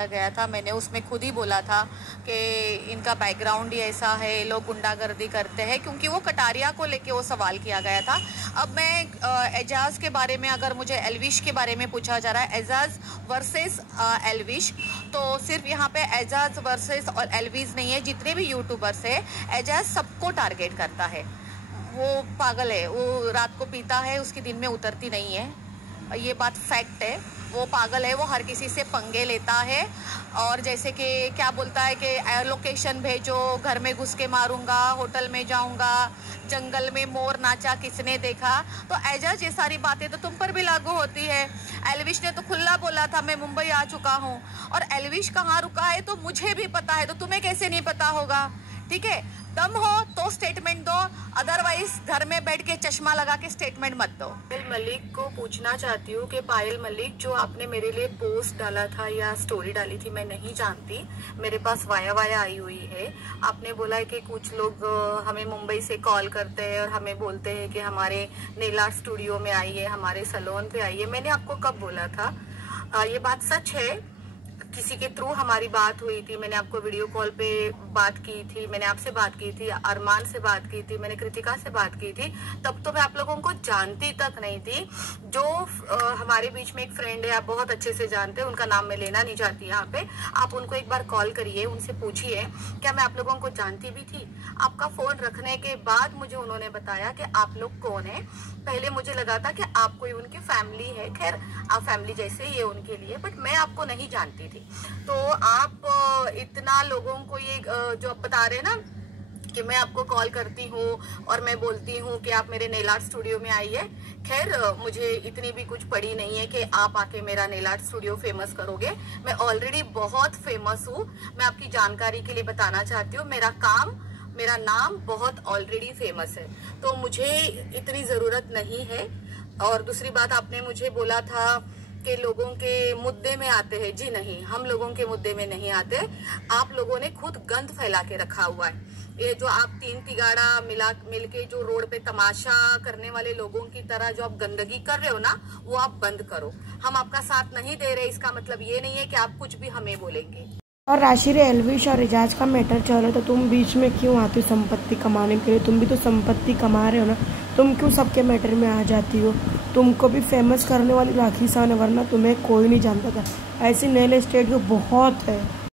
गया था। मैंने उसमें खुद ही बोला था कि इनका बैकग्राउंड ही ऐसा है, लोग गुंडागर्दी करते हैं, क्योंकि वो कटारिया को लेके वो सवाल किया गया था। अब मैं एजाज के बारे में, अगर मुझे एल्विश के बारे में पूछा जा रहा है, एजाज वर्सेस एल्विश, तो सिर्फ यहाँ पे एजाज वर्सेस और एल्विश नहीं है, जितने भी यूट्यूबर्स है एजाज सबको टारगेट करता है। वो पागल है, वो रात को पीता है, उसकी दिन में उतरती नहीं है, ये बात फैक्ट है। वो पागल है, वो हर किसी से पंगे लेता है। और जैसे कि क्या बोलता है कि लोकेशन भेजो, घर में घुस के मारूंगा, होटल में जाऊंगा, जंगल में मोर नाचा किसने देखा। तो एजाज ये सारी बातें तो तुम पर भी लागू होती है। एल्विश ने तो खुला बोला था मैं मुंबई आ चुका हूँ, और एल्विश कहाँ रुका है तो मुझे भी पता है, तो तुम्हें कैसे नहीं पता होगा? ठीक है, दम हो तो स्टेटमेंट दो, अदरवाइज घर में बैठ के चश्मा लगा के स्टेटमेंट मत दो। पायल मलिक को पूछना चाहती हूँ कि पायल मलिक, जो आपने मेरे लिए पोस्ट डाला था या स्टोरी डाली थी, मैं नहीं जानती, मेरे पास वाया वाया आई हुई है। आपने बोला है कि कुछ लोग हमें मुंबई से कॉल करते हैं और हमें बोलते हैं कि हमारे नेल आर्ट स्टूडियो में आइए, हमारे सैलून पे आइए। मैंने आपको कब बोला था? ये बात सच है, किसी के थ्रू हमारी बात हुई थी, मैंने आपको वीडियो कॉल पे बात की थी, मैंने आपसे बात की थी, अरमान से बात की थी, मैंने कृतिका से बात की थी। तब तो मैं आप लोगों को जानती तक नहीं थी। जो हमारे बीच में एक फ्रेंड है, आप बहुत अच्छे से जानते हैं, उनका नाम मैं लेना नहीं चाहती यहाँ पे, आप उनको एक बार कॉल करिए, उनसे पूछिए क्या मैं आप लोगों को जानती भी थी। आपका फोन रखने के बाद मुझे उन्होंने बताया कि आप लोग कौन है। पहले मुझे लगा था कि आप कोई उनकी फैमिली है, खैर आप फैमिली जैसे ही है उनके लिए, बट मैं आपको नहीं जानती थी। तो आप इतना लोगों को ये जो आप बता रहे हैं ना कि मैं आपको कॉल करती हूँ और मैं बोलती हूँ कि आप मेरे नेल आर्ट स्टूडियो में आइए, खैर मुझे इतनी भी कुछ पड़ी नहीं है कि आप आके मेरा नेल आर्ट स्टूडियो फेमस करोगे। मैं ऑलरेडी बहुत फेमस हूँ। मैं आपकी जानकारी के लिए बताना चाहती हूँ, मेरा नाम बहुत ऑलरेडी फेमस है, तो मुझे इतनी जरूरत नहीं है। और दूसरी बात, आपने मुझे बोला था कि लोगों के मुद्दे में आते हैं। जी नहीं, हम लोगों के मुद्दे में नहीं आते। आप लोगों ने खुद गंद फैला के रखा हुआ है। ये जो आप तीन तिगाड़ा मिलके जो रोड पे तमाशा करने वाले लोगों की तरह जो आप गंदगी कर रहे हो ना, वो आप बंद करो। हम आपका साथ नहीं दे रहे, इसका मतलब ये नहीं है कि आप कुछ भी हमें बोलेंगे। और राशि रे, एल्विश और एजाज का मैटर चल रहा है, तो तुम बीच में क्यों आती हो संपत्ति कमाने के लिए? तुम भी तो संपत्ति कमा रहे हो ना, तुम क्यों सबके मैटर में आ जाती हो? तुमको भी फेमस करने वाली राखी सान है, वरना तुम्हें कोई नहीं जानता था। ऐसी नेल एस्टेट जो बहुत है।